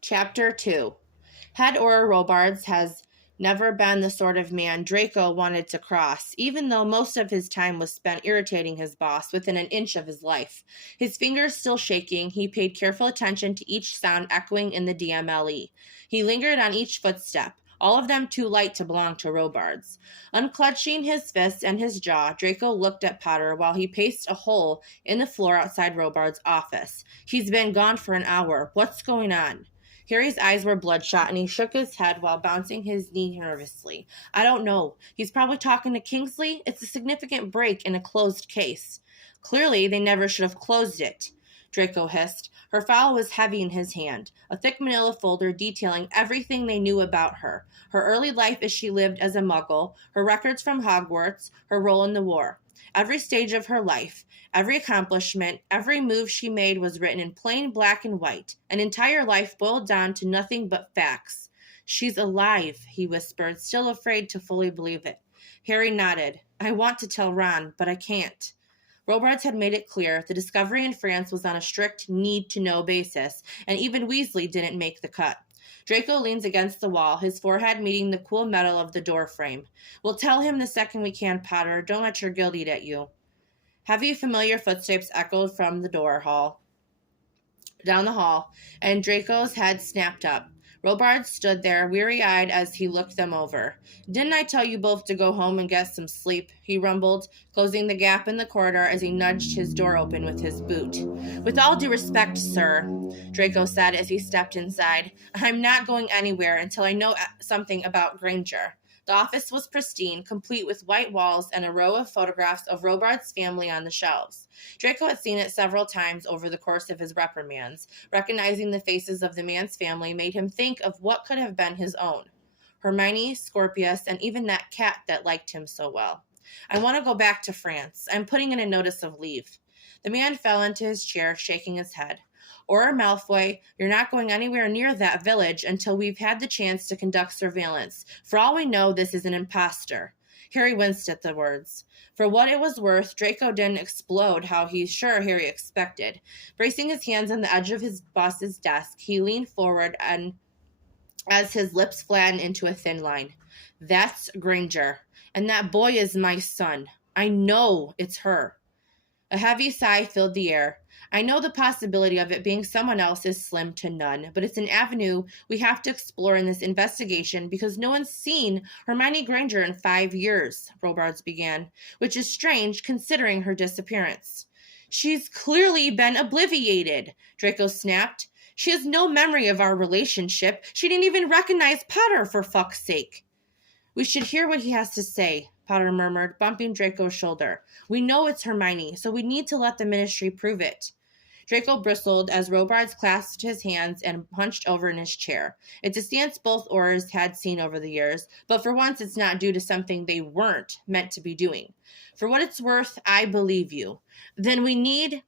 Chapter 2. Head Auror Robards has never been the sort of man Draco wanted to cross, even though most of his time was spent irritating his boss within an inch of his life. His fingers still shaking, he paid careful attention to each sound echoing in the DMLE. He lingered on each footstep, all of them too light to belong to Robards. Unclenching his fists and his jaw, Draco looked at Potter while he paced a hole in the floor outside Robards' office. He's been gone for an hour. What's going on? Harry's eyes were bloodshot, and he shook his head while bouncing his knee nervously. I don't know. He's probably talking to Kingsley. It's a significant break in a closed case. Clearly, they never should have closed it, Draco hissed. Her file was heavy in his hand, a thick manila folder detailing everything they knew about her. Her early life as she lived as a muggle, her records from Hogwarts, her role in the war. Every stage of her life, every accomplishment, every move she made was written in plain black and white. An entire life boiled down to nothing but facts. She's alive, he whispered, still afraid to fully believe it. Harry nodded. I want to tell Ron, but I can't. Robards had made it clear the discovery in France was on a strict need-to-know basis, and even Weasley didn't make the cut. Draco leans against the wall, his forehead meeting the cool metal of the door frame. We'll tell him the second we can, Potter. Don't let your guilt eat at you. Heavy, familiar footsteps echoed from the down the hall, and Draco's head snapped up. Robards stood there, weary-eyed as he looked them over. Didn't I tell you both to go home and get some sleep? He rumbled, closing the gap in the corridor as he nudged his door open with his boot. With all due respect, sir, Draco said as he stepped inside, I'm not going anywhere until I know something about Granger. The office was pristine, complete with white walls and a row of photographs of Robards' family on the shelves. Draco had seen it several times over the course of his reprimands. Recognizing the faces of the man's family made him think of what could have been his own. Hermione, Scorpius, and even that cat that liked him so well. I want to go back to France. I'm putting in a notice of leave. The man fell into his chair, shaking his head. Auror Malfoy, you're not going anywhere near that village until we've had the chance to conduct surveillance. For all we know, this is an imposter. Harry winced at the words. For what it was worth, Draco didn't explode how he's sure Harry expected. Bracing his hands on the edge of his boss's desk, he leaned forward and as his lips flattened into a thin line. That's Granger. And that boy is my son. I know it's her. A heavy sigh filled the air. I know the possibility of it being someone else is slim to none, but it's an avenue we have to explore in this investigation because no one's seen Hermione Granger in 5 years, Robards began, which is strange considering her disappearance. She's clearly been obliviated, Draco snapped. She has no memory of our relationship. She didn't even recognize Potter, for fuck's sake. We should hear what he has to say, Potter murmured, bumping Draco's shoulder. We know it's Hermione, so we need to let the Ministry prove it. Draco bristled as Robards clasped his hands and hunched over in his chair. It's a stance both Aurors had seen over the years, but for once it's not due to something they weren't meant to be doing. For what it's worth, I believe you. Then we need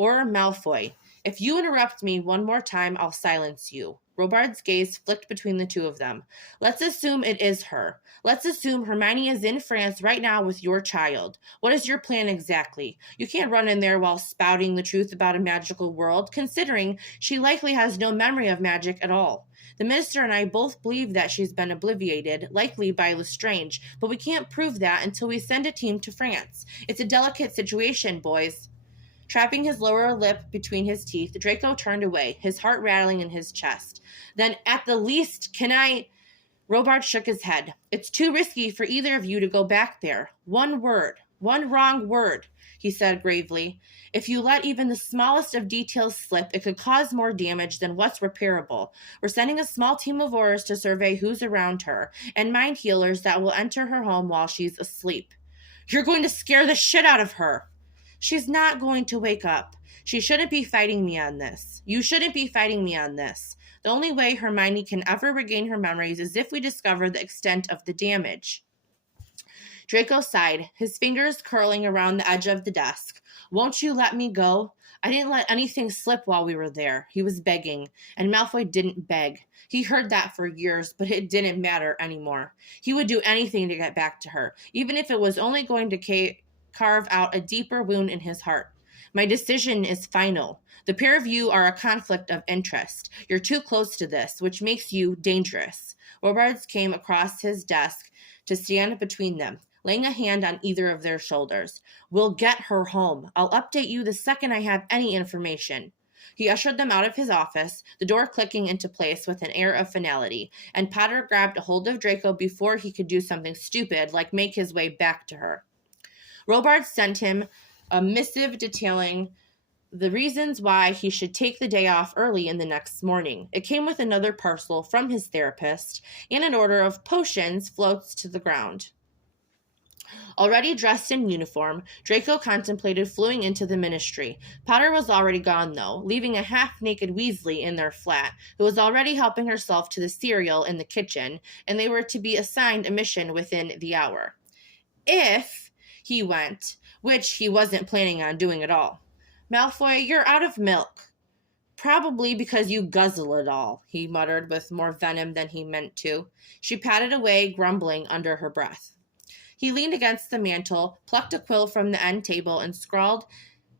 Auror Malfoy. If you interrupt me one more time, I'll silence you. Robards' gaze flicked between the two of them. Let's assume it is her. Let's assume Hermione is in France right now with your child. What is your plan exactly? You can't run in there while spouting the truth about a magical world, considering she likely has no memory of magic at all. The minister and I both believe that she's been obliviated, likely by Lestrange, but we can't prove that until we send a team to France. It's a delicate situation, boys. Trapping his lower lip between his teeth, Draco turned away, his heart rattling in his chest. Then, at the least, can I... Robards shook his head. It's too risky for either of you to go back there. One wrong word, he said gravely. If you let even the smallest of details slip, it could cause more damage than what's repairable. We're sending a small team of Aurors to survey who's around her, and mind healers that will enter her home while she's asleep. You're going to scare the shit out of her. She's not going to wake up. She shouldn't be fighting me on this. You shouldn't be fighting me on this. The only way Hermione can ever regain her memories is if we discover the extent of the damage. Draco sighed, his fingers curling around the edge of the desk. Won't you let me go? I didn't let anything slip while we were there. He was begging, and Malfoy didn't beg. He heard that for years, but it didn't matter anymore. He would do anything to get back to her, even if it was only going to carve out a deeper wound in his heart. My decision is final. The pair of you are a conflict of interest. You're too close to this, which makes you dangerous. Robards came across his desk to stand between them, laying a hand on either of their shoulders. We'll get her home. I'll update you the second I have any information. He ushered them out of his office, the door clicking into place with an air of finality, and Potter grabbed a hold of Draco before he could do something stupid like make his way back to her. Robards sent him a missive detailing the reasons why he should take the day off early in the next morning. It came with another parcel from his therapist and an order of potions floats to the ground. Already dressed in uniform, Draco contemplated fleeing into the ministry. Potter was already gone, though, leaving a half-naked Weasley in their flat, who was already helping herself to the cereal in the kitchen, and they were to be assigned a mission within the hour. If he went, which he wasn't planning on doing at all. Malfoy, you're out of milk. Probably because you guzzle it all, he muttered with more venom than he meant to. She patted away, grumbling under her breath. He leaned against the mantel, plucked a quill from the end table, and scrawled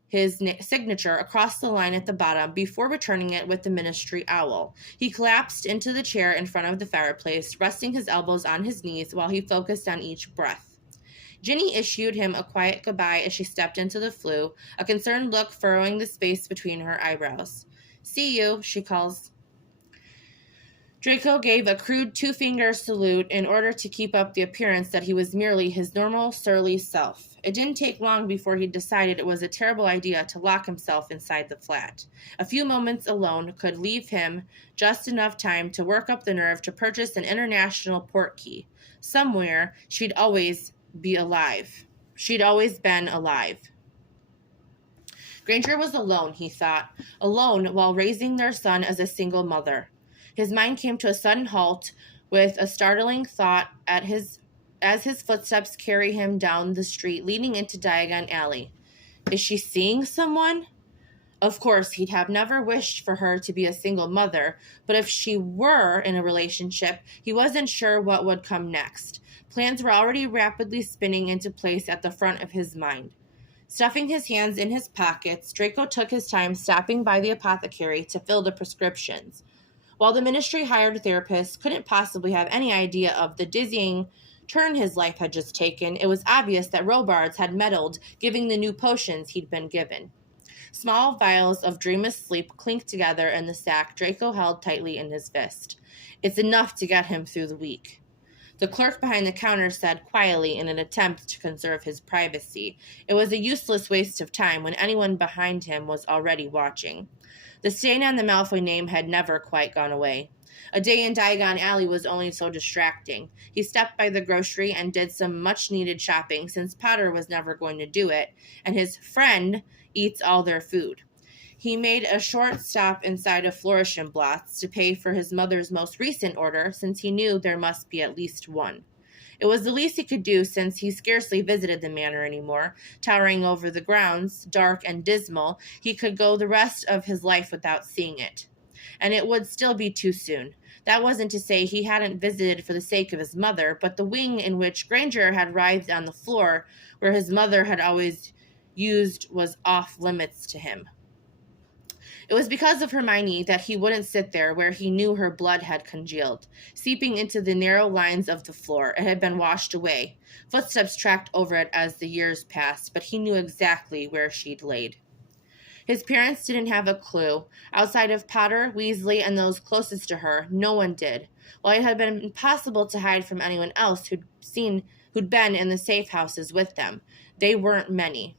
his signature across the line at the bottom before returning it with the ministry owl. He collapsed into the chair in front of the fireplace, resting his elbows on his knees while he focused on each breath. Ginny issued him a quiet goodbye as she stepped into the flue, a concerned look furrowing the space between her eyebrows. See you, she calls. Draco gave a crude two-finger salute in order to keep up the appearance that he was merely his normal, surly self. It didn't take long before he decided it was a terrible idea to lock himself inside the flat. A few moments alone could leave him just enough time to work up the nerve to purchase an international port key. Somewhere, she'd always been alive. Granger was alone, he thought, alone while raising their son as a single mother. His mind came to a sudden halt with a startling thought as his footsteps carry him down the street leading into Diagon Alley. Is she seeing someone? Of course, he'd have never wished for her to be a single mother, but if she were in a relationship, he wasn't sure what would come next. Plans were already rapidly spinning into place at the front of his mind. Stuffing his hands in his pockets, Draco took his time stopping by the apothecary to fill the prescriptions. While the ministry hired therapist couldn't possibly have any idea of the dizzying turn his life had just taken, it was obvious that Robards had meddled, giving the new potions he'd been given. Small vials of dreamless sleep clinked together in the sack Draco held tightly in his fist. It's enough to get him through the week. The clerk behind the counter said quietly in an attempt to conserve his privacy. It was a useless waste of time when anyone behind him was already watching. The stain on the Malfoy name had never quite gone away. A day in Diagon Alley was only so distracting. He stepped by the grocery and did some much-needed shopping since Potter was never going to do it, and his friend eats all their food. He made a short stop inside of Flourish and Blotts to pay for his mother's most recent order since he knew there must be at least one. It was the least he could do since he scarcely visited the manor anymore. Towering over the grounds, dark and dismal, he could go the rest of his life without seeing it. And it would still be too soon. That wasn't to say he hadn't visited for the sake of his mother, but the wing in which Granger had writhed on the floor, where his mother had always used, was off limits to him. It was because of Hermione that he wouldn't sit there where he knew her blood had congealed, seeping into the narrow lines of the floor. It had been washed away. Footsteps tracked over it as the years passed, but he knew exactly where she'd laid. His parents didn't have a clue. Outside of Potter, Weasley, and those closest to her, no one did. While it had been impossible to hide from anyone else who'd been in the safe houses with them, they weren't many.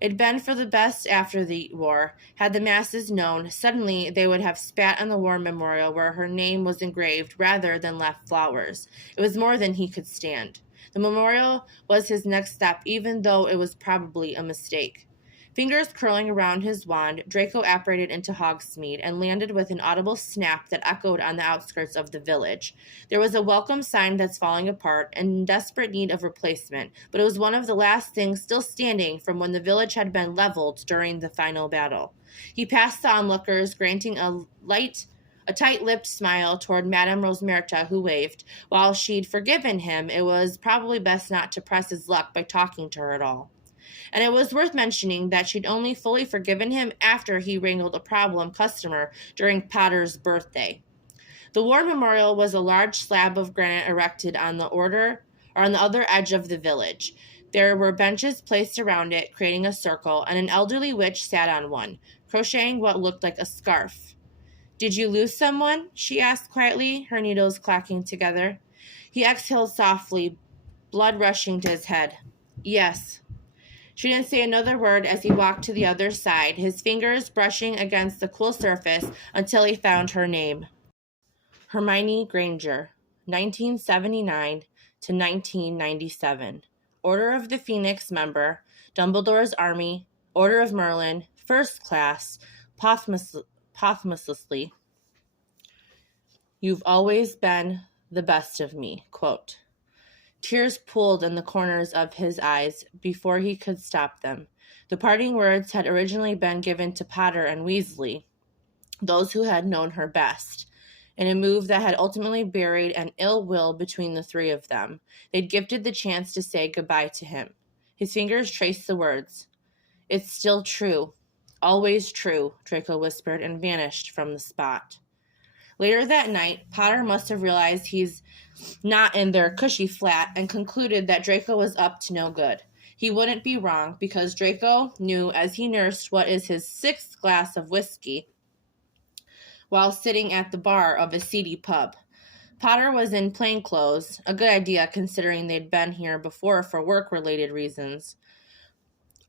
It'd been for the best after the war. Had the masses known, suddenly they would have spat on the war memorial where her name was engraved rather than left flowers. It was more than he could stand. The memorial was his next step, even though it was probably a mistake. Fingers curling around his wand, Draco apparated into Hogsmeade and landed with an audible snap that echoed on the outskirts of the village. There was a welcome sign that's falling apart and in desperate need of replacement, but it was one of the last things still standing from when the village had been leveled during the final battle. He passed the onlookers, granting a tight-lipped smile toward Madame Rosmerta, who waved. While she'd forgiven him, it was probably best not to press his luck by talking to her at all. And it was worth mentioning that she'd only fully forgiven him after he wrangled a problem customer during Potter's birthday. The war memorial was a large slab of granite erected on the other edge of the village. There were benches placed around it, creating a circle, and an elderly witch sat on one, crocheting what looked like a scarf. "Did you lose someone?" she asked quietly, her needles clacking together. He exhaled softly, blood rushing to his head. "Yes." She didn't say another word as he walked to the other side, his fingers brushing against the cool surface until he found her name. Hermione Granger, 1979 to 1997. Order of the Phoenix member, Dumbledore's Army, Order of Merlin, First Class, posthumously. You've always been the best of me. Quote. Tears pooled in the corners of his eyes before he could stop them. The parting words had originally been given to Potter and Weasley, those who had known her best, in a move that had ultimately buried an ill will between the three of them. They'd gifted the chance to say goodbye to him. His fingers traced the words. "It's still true. Always true," Draco whispered and vanished from the spot. Later that night, Potter must have realized he's not in their cushy flat and concluded that Draco was up to no good. He wouldn't be wrong, because Draco knew as he nursed what is his 6th glass of whiskey while sitting at the bar of a seedy pub. Potter was in plain clothes, a good idea considering they'd been here before for work-related reasons.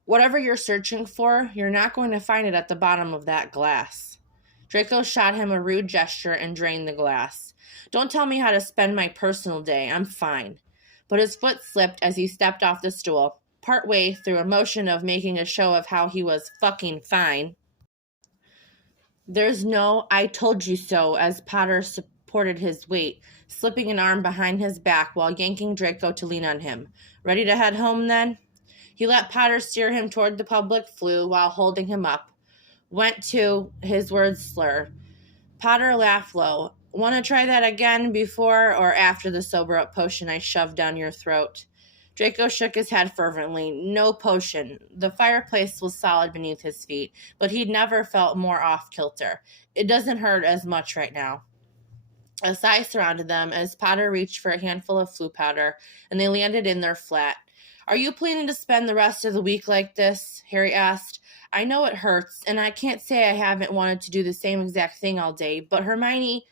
Whatever you're searching for, you're not going to find it at the bottom of that glass. Draco shot him a rude gesture and drained the glass. "Don't tell me how to spend my personal day. I'm fine." But his foot slipped as he stepped off the stool, partway through a motion of making a show of how he was fucking fine. There's no "I told you so" as Potter supported his weight, slipping an arm behind his back while yanking Draco to lean on him. "Ready to head home, then?" He let Potter steer him toward the public flue while holding him up. Went to, his words slur. Potter laughed low. "Want to try that again before or after the sober-up potion I shoved down your throat?" Draco shook his head fervently. No potion. The fireplace was solid beneath his feet, but he'd never felt more off-kilter. "It doesn't hurt as much right now." A sigh surrounded them as Potter reached for a handful of flue powder, and they landed in their flat. "Are you planning to spend the rest of the week like this?" Harry asked. "I know it hurts, and I can't say I haven't wanted to do the same exact thing all day, but Hermione..."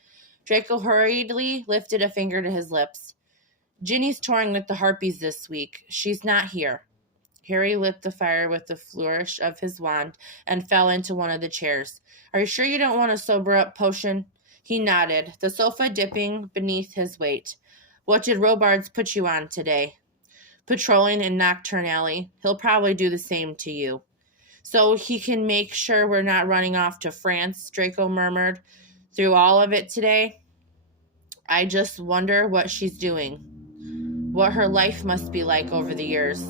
Draco hurriedly lifted a finger to his lips. "Ginny's touring with the Harpies this week. She's not here." Harry lit the fire with the flourish of his wand and fell into one of the chairs. "Are you sure you don't want a sober-up potion?" He nodded, the sofa dipping beneath his weight. "What did Robards put you on today?" "Patrolling in Nocturne Alley. He'll probably do the same to you." "So he can make sure we're not running off to France," Draco murmured. "Through all of it today? I just wonder what she's doing. What her life must be like over the years."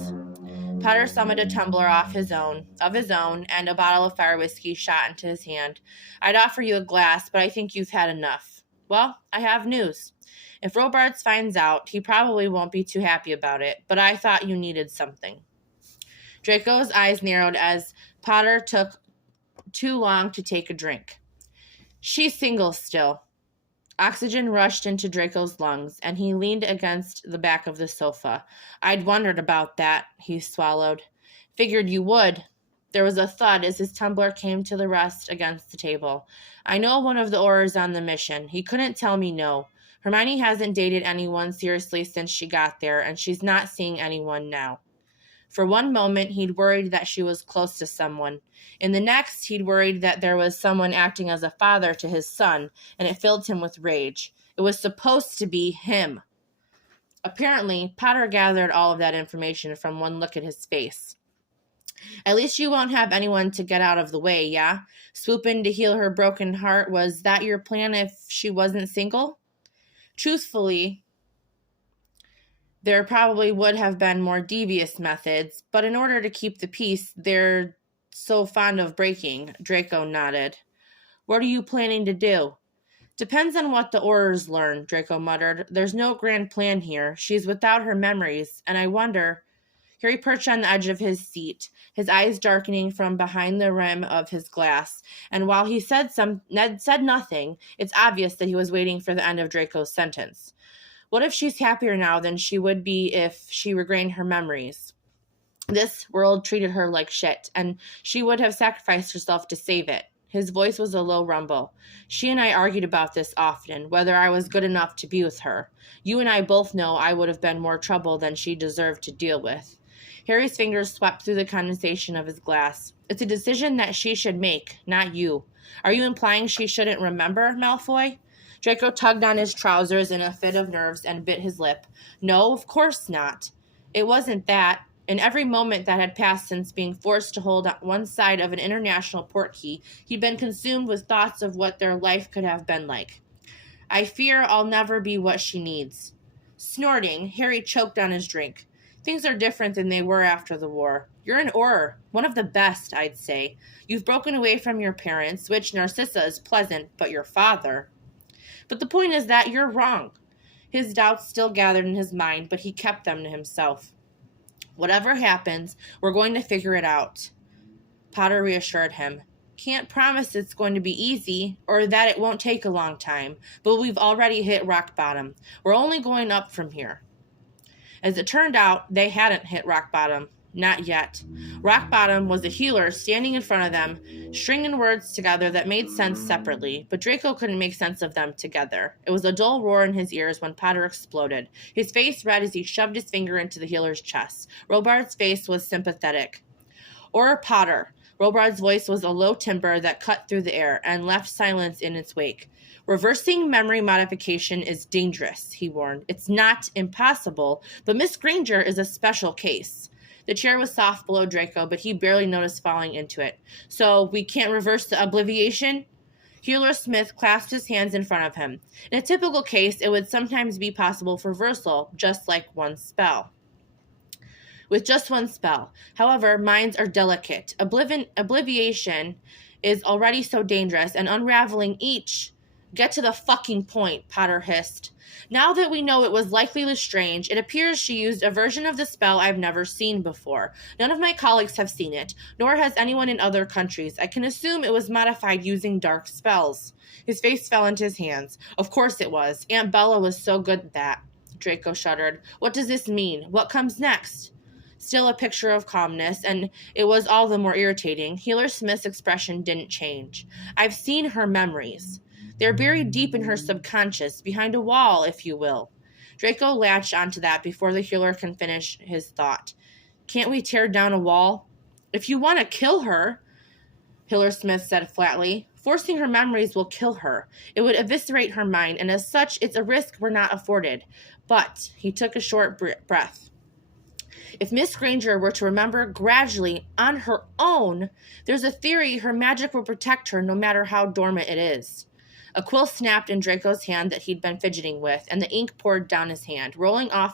Potter summoned a tumbler of his own, and a bottle of fire whiskey shot into his hand. "I'd offer you a glass, but I think you've had enough." "Well, I have news. If Robards finds out, he probably won't be too happy about it, but I thought you needed something." Draco's eyes narrowed as Potter took too long to take a drink. "She's single still." Oxygen rushed into Draco's lungs, and he leaned against the back of the sofa. "I'd wondered about that," he swallowed. "Figured you would." There was a thud as his tumbler came to the rest against the table. "I know one of the Aurors on the mission. He couldn't tell me no. Hermione hasn't dated anyone seriously since she got there, and she's not seeing anyone now." For one moment, he'd worried that she was close to someone. In the next, he'd worried that there was someone acting as a father to his son, and it filled him with rage. It was supposed to be him. Apparently, Potter gathered all of that information from one look at his face. "At least you won't have anyone to get out of the way, yeah? Swoop in to heal her broken heart. Was that your plan if she wasn't single?" Truthfully, there probably would have been more devious methods, but in order to keep the peace they're so fond of breaking, Draco nodded. "What are you planning to do?" "Depends on what the Aurors learn," Draco muttered. "There's no grand plan here. She's without her memories, and I wonder..." Harry perched on the edge of his seat, his eyes darkening from behind the rim of his glass, and while Ned said nothing, it's obvious that he was waiting for the end of Draco's sentence. What if she's happier now than she would be if she regained her memories? This world treated her like shit, and she would have sacrificed herself to save it. His voice was a low rumble. She and I argued about this often, whether I was good enough to be with her. You and I both know I would have been more trouble than she deserved to deal with. Harry's fingers swept through the condensation of his glass. It's a decision that she should make, not you. Are you implying she shouldn't remember, Malfoy? Draco tugged on his trousers in a fit of nerves and bit his lip. No, of course not. It wasn't that. In every moment that had passed since being forced to hold one side of an international portkey, he'd been consumed with thoughts of what their life could have been like. I fear I'll never be what she needs. Snorting, Harry choked on his drink. Things are different than they were after the war. You're an Auror, one of the best, I'd say. You've broken away from your parents, which Narcissa is pleasant, but your father. But the point is that you're wrong. His doubts still gathered in his mind, but he kept them to himself. Whatever happens, we're going to figure it out, Potter reassured him. Can't promise it's going to be easy or that it won't take a long time, but we've already hit rock bottom. We're only going up from here. As it turned out, they hadn't hit rock bottom. Not yet. Rock bottom was a healer standing in front of them, stringing words together that made sense separately, but Draco couldn't make sense of them together. It was a dull roar in his ears when Potter exploded, his face red as he shoved his finger into the healer's chest. Robart's face was sympathetic. Or Potter. Robart's voice was a low timbre that cut through the air and left silence in its wake. Reversing memory modification is dangerous, he warned. It's not impossible, but Miss Granger is a special case. The chair was soft below Draco, but he barely noticed falling into it. So we can't reverse the obliviation? Healer Smith clasped his hands in front of him. In a typical case, it would sometimes be possible for reversal, just like one spell. With just one spell. However, minds are delicate. Obliviation is already so dangerous, and unraveling each... Get to the fucking point, Potter hissed. Now that we know it was likely Lestrange, it appears she used a version of the spell I've never seen before. None of my colleagues have seen it, nor has anyone in other countries. I can assume it was modified using dark spells. His face fell into his hands. Of course it was. Aunt Bella was so good at that. Draco shuddered. What does this mean? What comes next? Still a picture of calmness, and it was all the more irritating. Healer Smith's expression didn't change. I've seen her memories. They're buried deep in her subconscious, behind a wall, if you will. Draco latched onto that before the healer can finish his thought. Can't we tear down a wall? If you want to kill her, Healer Smith said flatly, forcing her memories will kill her. It would eviscerate her mind, and as such, it's a risk we're not afforded. But, he took a short breath. If Miss Granger were to remember gradually on her own, there's a theory her magic will protect her no matter how dormant it is. A quill snapped in Draco's hand that he'd been fidgeting with, and the ink poured down his hand, rolling off